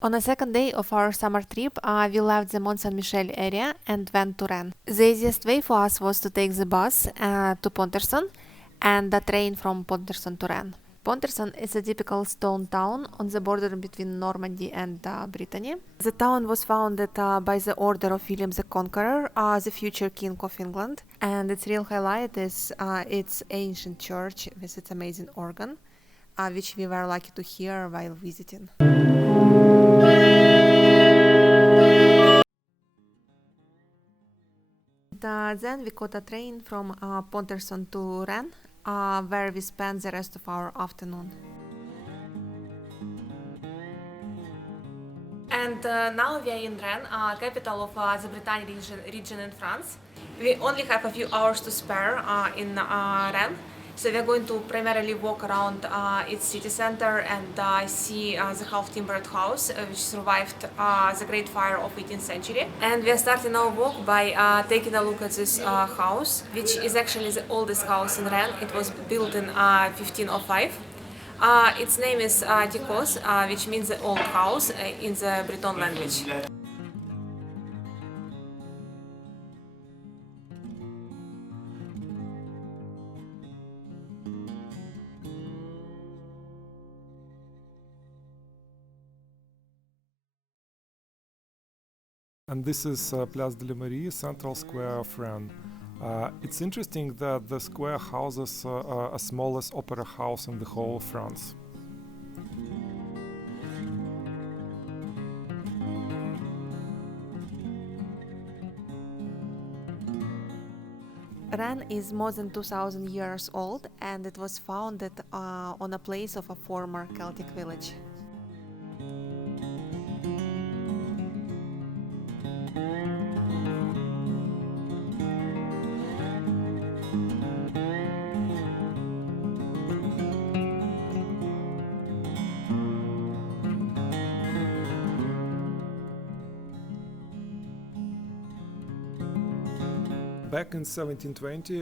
On the second day of our summer trip, we left the Mont Saint-Michel area and went to Rennes. The easiest way for us was to take the bus to Pontorson and the train from Pontorson to Rennes. Pontorson is a typical stone town on the border between Normandy and Brittany. The town was founded by the order of William the Conqueror, the future king of England, and its real highlight is its ancient church with its amazing organ, which we were lucky to hear while visiting. Then we caught a train from Pontorson to Rennes, where we spent the rest of our afternoon. And now we are in Rennes, capital of the Bretagne region in France. We only have a few hours to spare in Rennes. So we're going to primarily walk around its city center and see the half-timbered house which survived the Great Fire of 18th century. And we are starting our walk by taking a look at this house, which is actually the oldest house in Rennes. It was built in 1505. Its name is Tikos, which means the old house in the Breton language. And this is Place de la Mairie, central square of Rennes. It's interesting that the square houses a smallest opera house in the whole of France. Rennes is more than 2000 years old, and it was founded on a place of a former Celtic village. Back in 1720,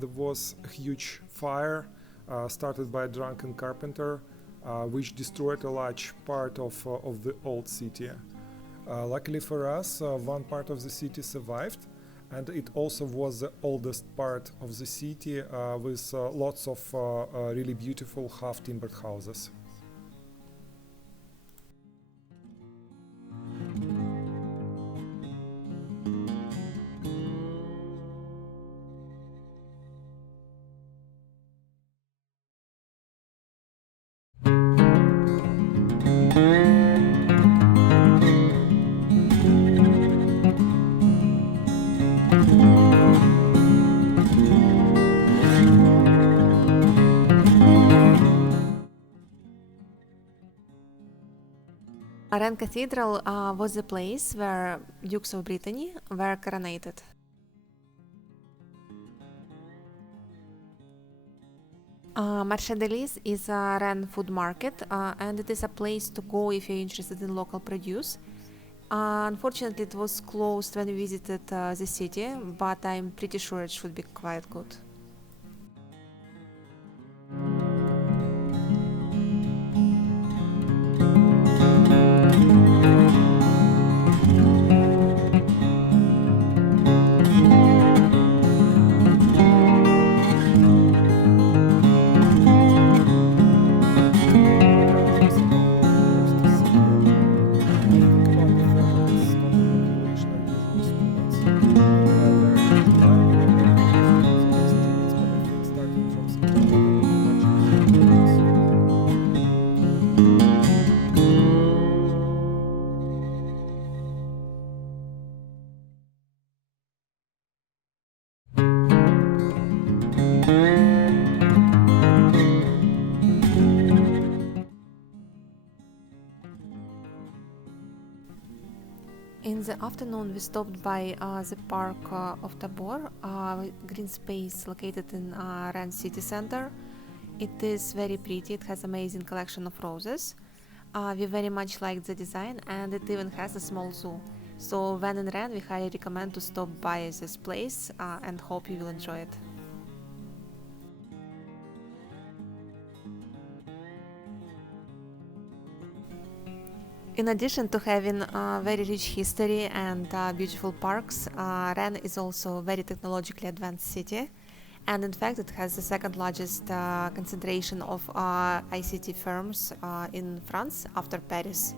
there was a huge fire started by a drunken carpenter, which destroyed a large part of the old city. Luckily for us, one part of the city survived, and it also was the oldest part of the city with lots of really beautiful half-timbered houses. Rennes Cathedral was the place where Dukes of Brittany were coronated. Marché de Lys is a Rennes food market, and it is a place to go if you're interested in local produce. Unfortunately, it was closed when we visited the city, but I'm pretty sure it should be quite good. In the afternoon, we stopped by the park of Tabor, green space located in Rennes city center. It is very pretty, it has amazing collection of roses. We very much liked the design, and it even has a small zoo. So when in Rennes, we highly recommend to stop by this place and hope you will enjoy it. In addition to having very rich history and beautiful parks, Rennes is also a very technologically advanced city. And in fact, it has the second largest concentration of ICT firms in France after Paris.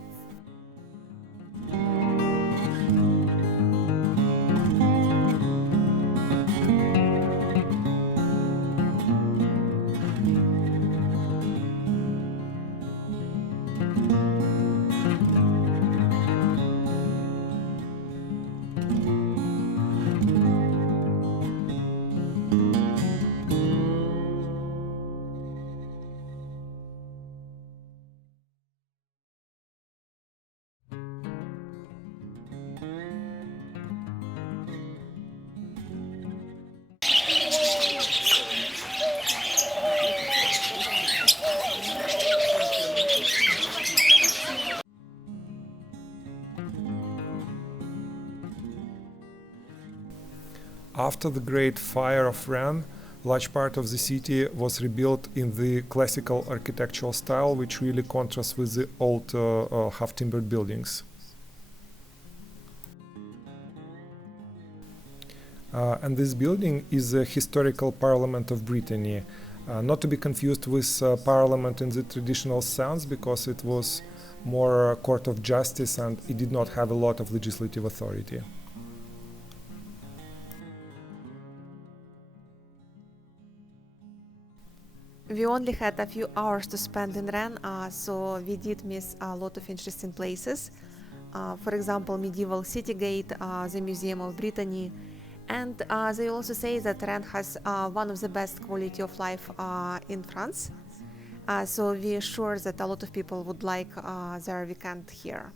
After the Great Fire of Rennes, large part of the city was rebuilt in the classical architectural style, which really contrasts with the old half-timbered buildings. And this building is the historical Parliament of Brittany, not to be confused with Parliament in the traditional sense, because it was more a court of justice and it did not have a lot of legislative authority. We only had a few hours to spend in Rennes, so we did miss a lot of interesting places. For example, medieval city gate, the Museum of Brittany, and they also say that Rennes has one of the best quality of life in France. So we're sure that a lot of people would like their weekend here.